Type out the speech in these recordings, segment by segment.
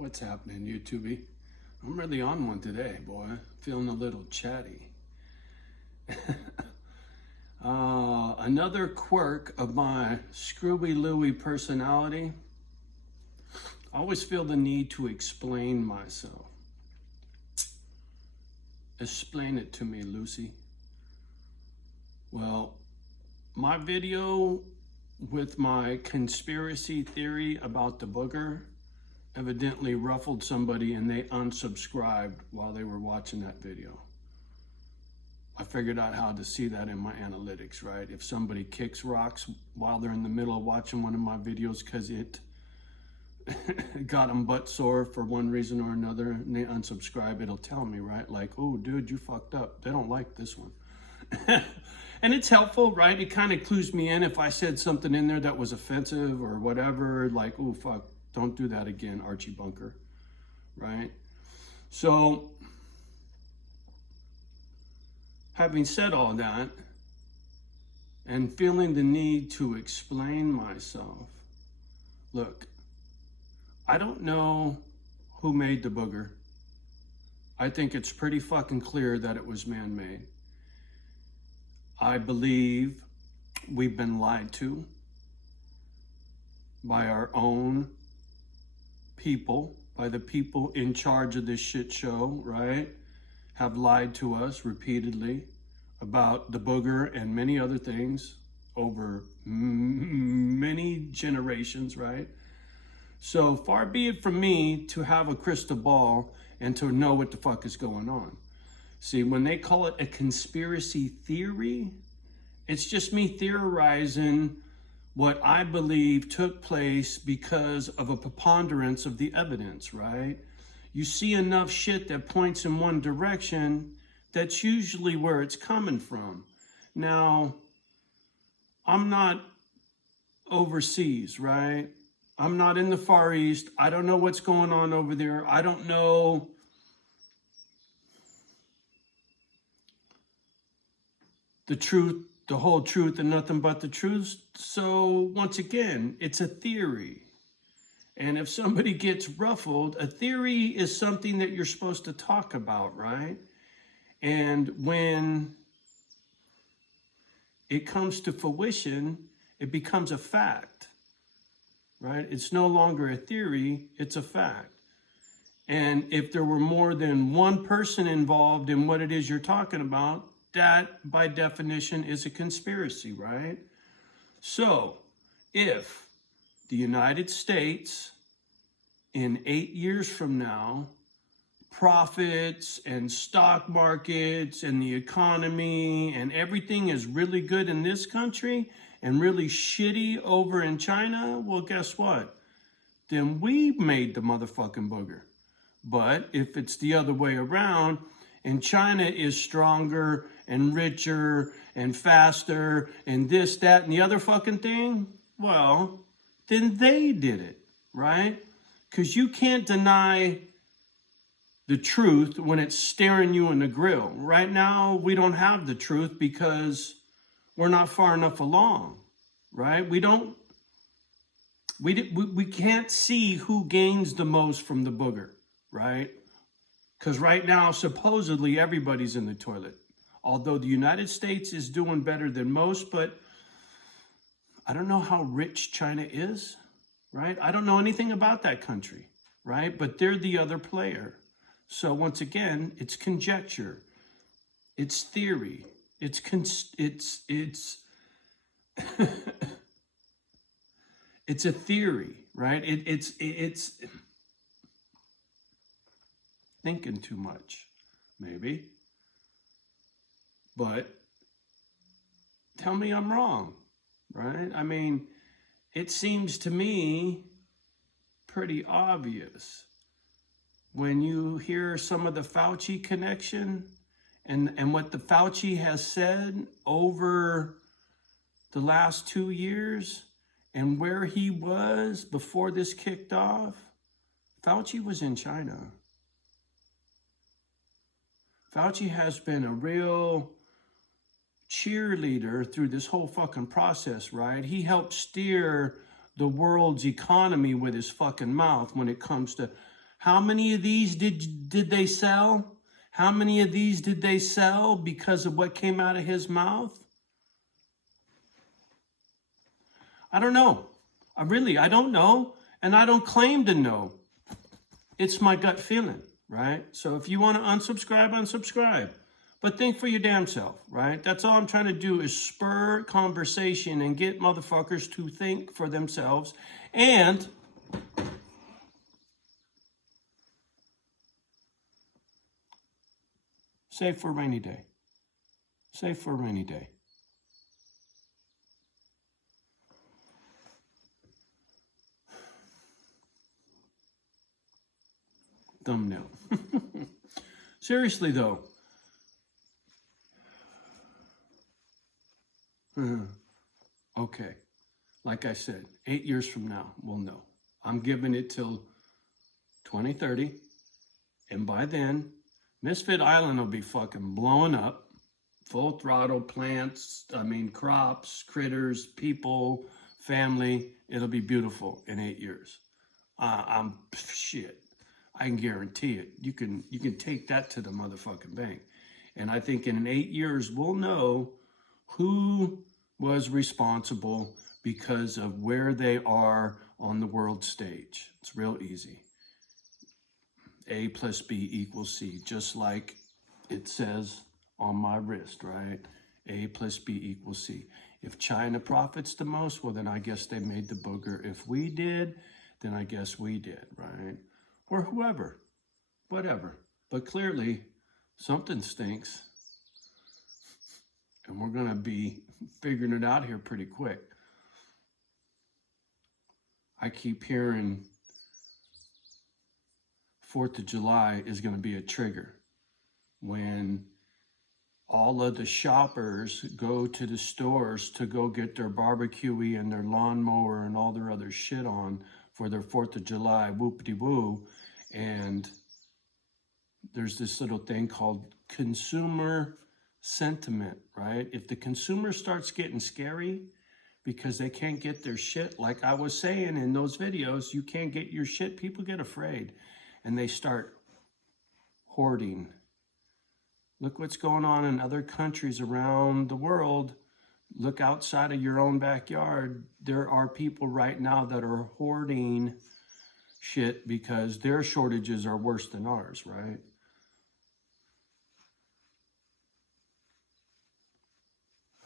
What's happening, YouTube? I'm really on one today, boy. Feeling a little chatty. Another quirk of my Scrooby Louie personality. I always feel the need to explain myself. Explain it to me, Lucy. Well, my video with my conspiracy theory about the booger evidently ruffled somebody and they unsubscribed while they were watching that video. I figured out how to see that in my analytics, right? If somebody kicks rocks while they're in the middle of watching one of my videos because it got them butt sore for one reason or another and they unsubscribe, it'll tell me, right? Like, oh, dude, you fucked up. They don't like this one. And it's helpful, right? It kind of clues me in if I said something in there that was offensive or whatever, like, oh, fuck, don't do that again, Archie Bunker, right? So, having said all that, and feeling the need to explain myself, look, I don't know who made the booger. I think it's pretty fucking clear that it was man-made. I believe we've been lied to by our own people, by the people in charge of this shit show, right? Have lied to us repeatedly about the booger and many other things over many generations, right? So far be it from me to have a crystal ball and to know what the fuck is going on. See, when they call it a conspiracy theory, it's just me theorizing what I believe took place because of a preponderance of the evidence, right? You see enough shit that points in one direction, that's usually where it's coming from. Now, I'm not overseas, right? I'm not in the Far East. I don't know what's going on over there. I don't know the truth, the whole truth, and nothing but the truth. So once again, it's a theory. And if somebody gets ruffled, a theory is something that you're supposed to talk about, right? And when it comes to fruition, it becomes a fact, right? It's no longer a theory, it's a fact. And if there were more than one person involved in what it is you're talking about, that, by definition, is a conspiracy, right? So, if the United States, in 8 years from now, profits and stock markets and the economy and everything is really good in this country and really shitty over in China, well, guess what? Then we made the motherfucking booger. But if it's the other way around, and China is stronger and richer and faster and this, that, and the other fucking thing, well, then they did it, right? Because you can't deny the truth when it's staring you in the grill. Right now, we don't have the truth because we're not far enough along, right? We can't see who gains the most from the booger, right? Because right now, supposedly, everybody's in the toilet. Although the United States is doing better than most, but I don't know how rich China is, right? I don't know anything about that country, right? But they're the other player. So once again, it's conjecture. It's theory. It's it's a theory, right? It's thinking too much, maybe. But tell me I'm wrong, right? I mean, it seems to me pretty obvious when you hear some of the Fauci connection and what the Fauci has said over the last 2 years and where he was before this kicked off. Fauci was in China. Fauci has been a real cheerleader through this whole fucking process, right? He helped steer the world's economy with his fucking mouth when it comes to How many of these did they sell? How many of these did they sell because of what came out of his mouth? I don't know. I don't know. And I don't claim to know. It's my gut feeling, right? So if you want to unsubscribe, unsubscribe. But think for your damn self, right? That's all I'm trying to do is spur conversation and get motherfuckers to think for themselves and save for a rainy day. Save for a rainy day. Thumbnail. Seriously though. Okay. Like I said, 8 years from now, we'll know. I'm giving it till 2030. And by then, Misfit Island will be fucking blowing up. Full throttle plants, crops, critters, people, family. It'll be beautiful in 8 years. Shit. I can guarantee it. You can take that to the motherfucking bank. And I think in 8 years, we'll know who was responsible because of where they are on the world stage. It's real easy. A plus B equals C, just like it says on my wrist, right? A plus B equals C. If China profits the most, well, then I guess they made the booger. If we did, then I guess we did, right? Or whoever, whatever. But clearly, something stinks. And we're going to be figuring it out here pretty quick. I keep hearing 4th of July is going to be a trigger when all of the shoppers go to the stores to go get their barbecue and their lawnmower and all their other shit on for their 4th of July, whoop-de-woo. And there's this little thing called consumer sentiment, right? If the consumer starts getting scary because they can't get their shit, like I was saying in those videos, you can't get your shit, people get afraid and they start hoarding. Look what's going on in other countries around the world. Look outside of your own backyard. There are people right now that are hoarding shit because their shortages are worse than ours, right?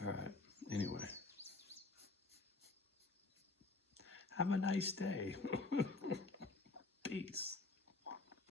All right. Anyway. Have a nice day. Peace.